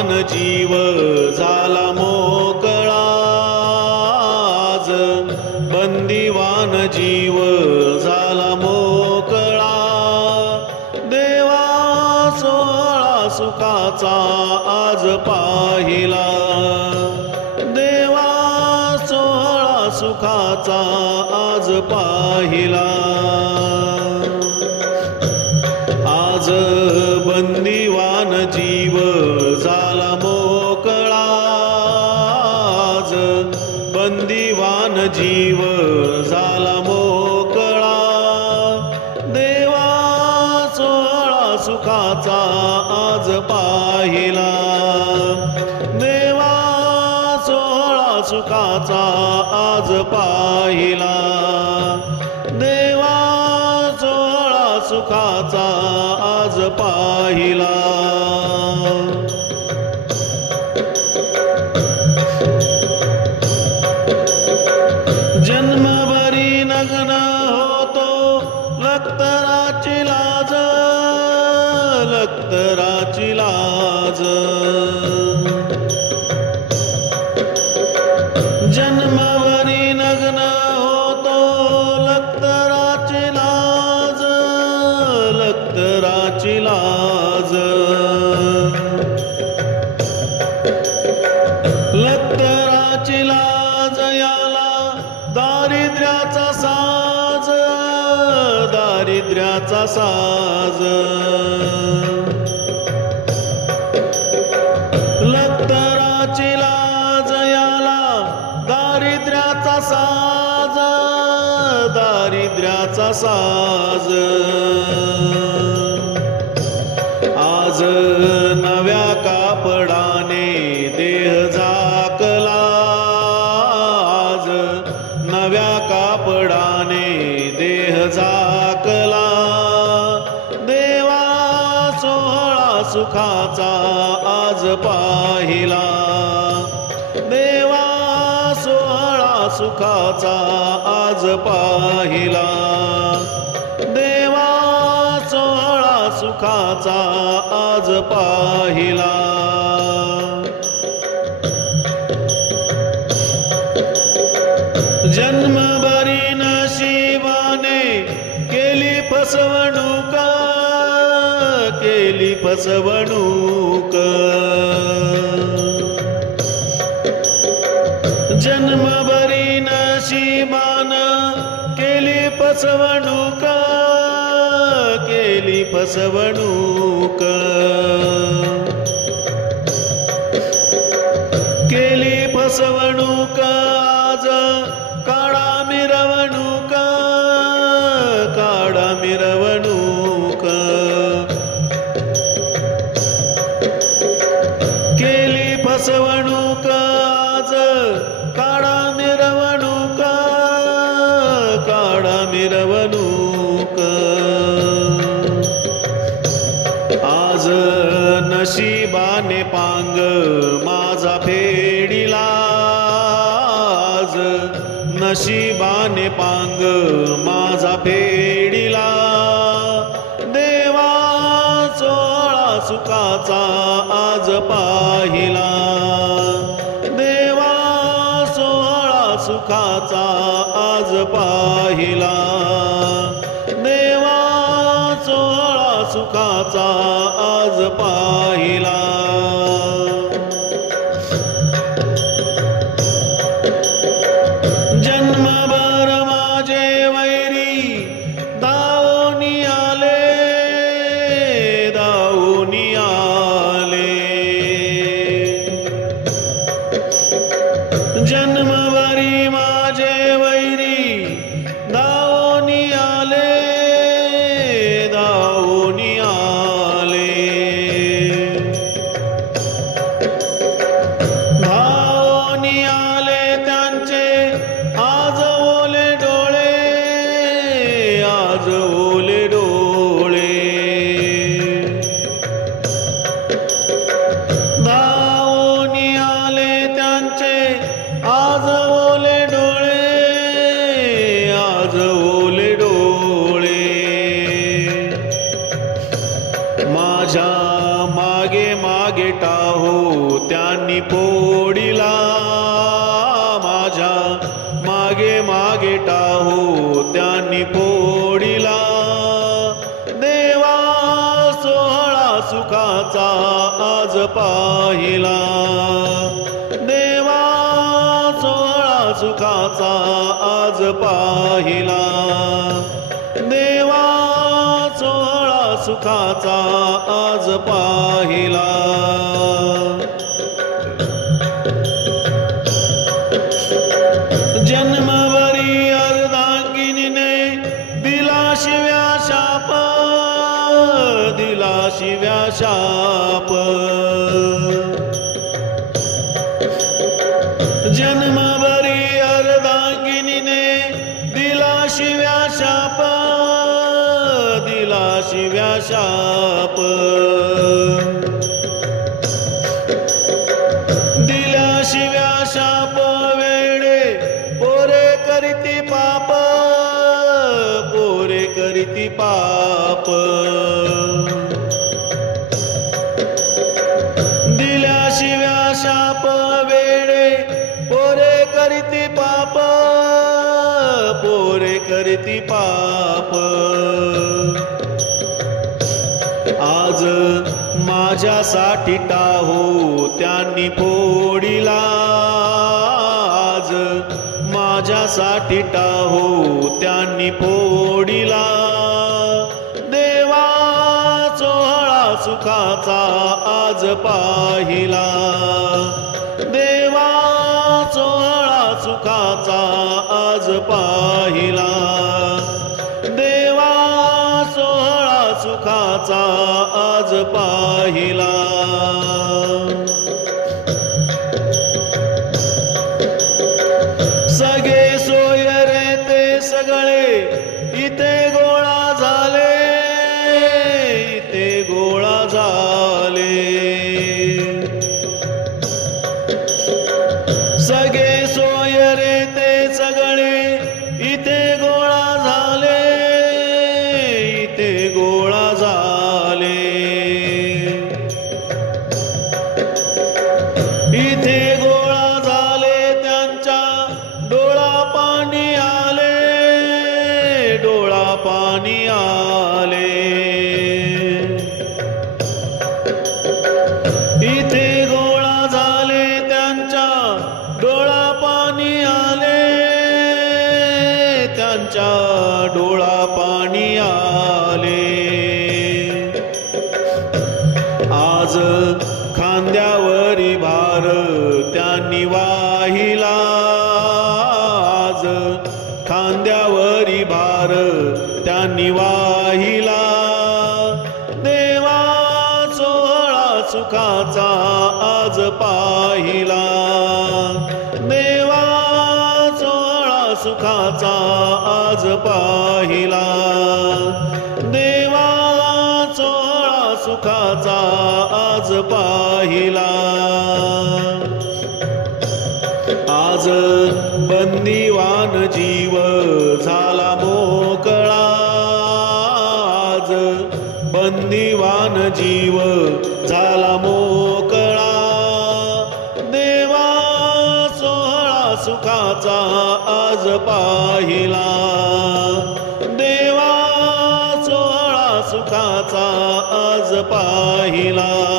बंदिवान जीव झाला मोकळा. आज बंदिवान जीव झाला मोकळा. देवा सोहळा सुखाचा आज पाहिला. देवा सोहळा सुखाचा आज पाहिला. बंदिवान जीव झाला मोकळा. देवा सोहळा सुखाचा आज पाहिला. देवा सोहळा सुखाचा आज पाहिला. देवा सोहळा सुखाचा आज पाहिला. लक्तराची लाज. लत्तराची लाज याला दारिद्र्याचा साज. दारिद्र्याचा साज. लत्तराची लाज याला दारिद्र्याचा साज. दारिद्र्याचा साज. नव्या कापडाने देह झाकला. आज नव्या कापडाने देह झाकला. देवा सोहळा सुखाचा आज पाहिला. देवा सोहळा सुखाचा आज पाहिला. सोहळा आज पाहिला. जन्मभरी नशिबाने केली फसवणूक केली फसवणूक. जन्मभरी नशिबान केली फसवणूका केली फसवणूक. केली फसवणूक आज काळा मिरवणूक. काळा मिरवणूक. केली फसवणूक नशिबाने पांग माझा फेडिलाज आज. नशिबाने पांग माझा फेडिला. देवा सोळा सुखाचा आज पाहिला. देवा सोळा सुखाचा आज पाहिला. देवा चोळा सुखाचा आज पाहिला पाहिला. देवा सोळा सुखाचा आज पाहिला. देवा सोळा सुखाचा आज पाहिला. शाप। जन्मभरी अर्धांगिनीने दिला शिव्या शाप दिला शिव्या शाप। दिला शिव्या शाप वेडे पोरे करीती पाप पोरे करीती पाप। करती पाप पोरे करती पाप. आज माझ्यासाठी टाहो त्यांनी फोडिला आज माझ्यासाठी टाहो त्यांनी फोडिला देवा सोहळा सुखाचा आज पाहिला. y देवा सोहळा सुखाचा आज पाहिला. देवा सोहळा सुखाचा आज पाहिला. आज बंदिवान जीव झाला मोकळा. आज बंदिवान जीव झाला मोकळा आज पाहिला. देवा सोळा सुखाचा आज पाहिला.